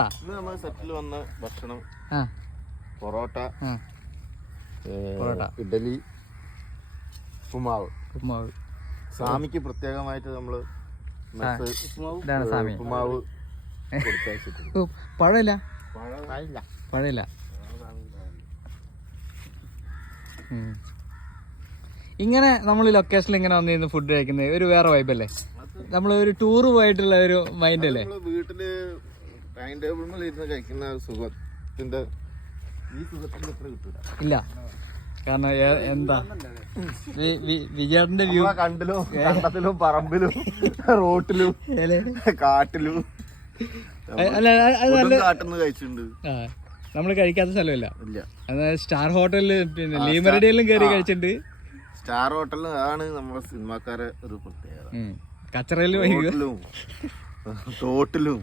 നമ്മൾ സെറ്റിൽ വന്ന ഭക്ഷണം പൊറോട്ട, ഇഡലി, ഉപ്പുമാവ്. സ്വാമിക്ക് പ്രത്യേകമായിട്ട് നമ്മള് ഉപ്പുമാവ്. പഴമില്ല. ഇങ്ങനെ നമ്മൾ ലൊക്കേഷനിൽ ഇങ്ങനെ വന്നിരുന്ന് ഫുഡ് കഴിക്കുന്നത് ഒരു വേറെ വൈബല്ലേ? നമ്മൾ ഒരു ടൂർ പോയിട്ടുള്ള ഒരു മൈൻഡ് അല്ലേ? വീട്ടില് ഡൈനിങ് ടേബിളിൽ ഇരുന്ന് കഴിക്കുന്ന സുഖത്തിന്റെ ഈ സുഖത്തിന്റെ എത്ര കിട്ടൂല. ഇല്ല, കാരണം എന്താ വിജയേട്ടന്റെ വ്യൂ കണ്ടിലും കണ്ടത്തിലും പറമ്പിലും റോട്ടിലും കാട്ടിലും കാട്ടിന്ന് കഴിച്ചിട്ടുണ്ട്. നമ്മള് കഴിക്കാത്ത സ്ഥലമില്ല. സ്റ്റാർ ഹോട്ടലില് പിന്നെ ലീമറഡിയിലും കയറി കഴിച്ചിട്ടുണ്ട്. സ്റ്റാർ ഹോട്ടലിൽ ആണ് നമ്മുടെ സിനിമാക്കാരെ ഒരു പ്രത്യേകത. കച്ചറയിലും തോട്ടിലും